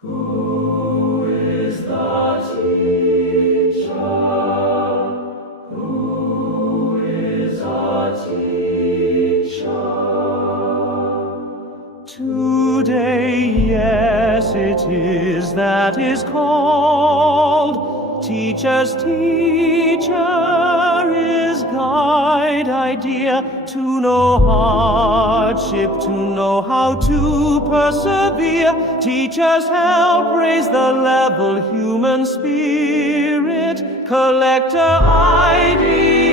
Who is the teacher? Who is a teacher? Today, yes, it is that is called. Teacher's teacher is guide, idea, to know hardship, to know how to persevere. Teachers help raise the level human spirit, collector idea.